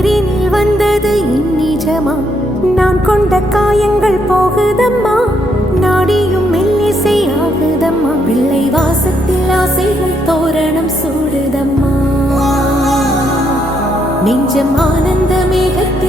நீரினில் வந்தது என் நிஜமா நான் கொண்ட காயங்கள் போகுதம்மா நாடியும் மெல்லிசை ஆகுதம்மா பிள்ளை வாசத்தில் ஆசைகள் தோரணம் சூடுதம்மா நெஞ்சம் ஆனந்த மேகத்தில்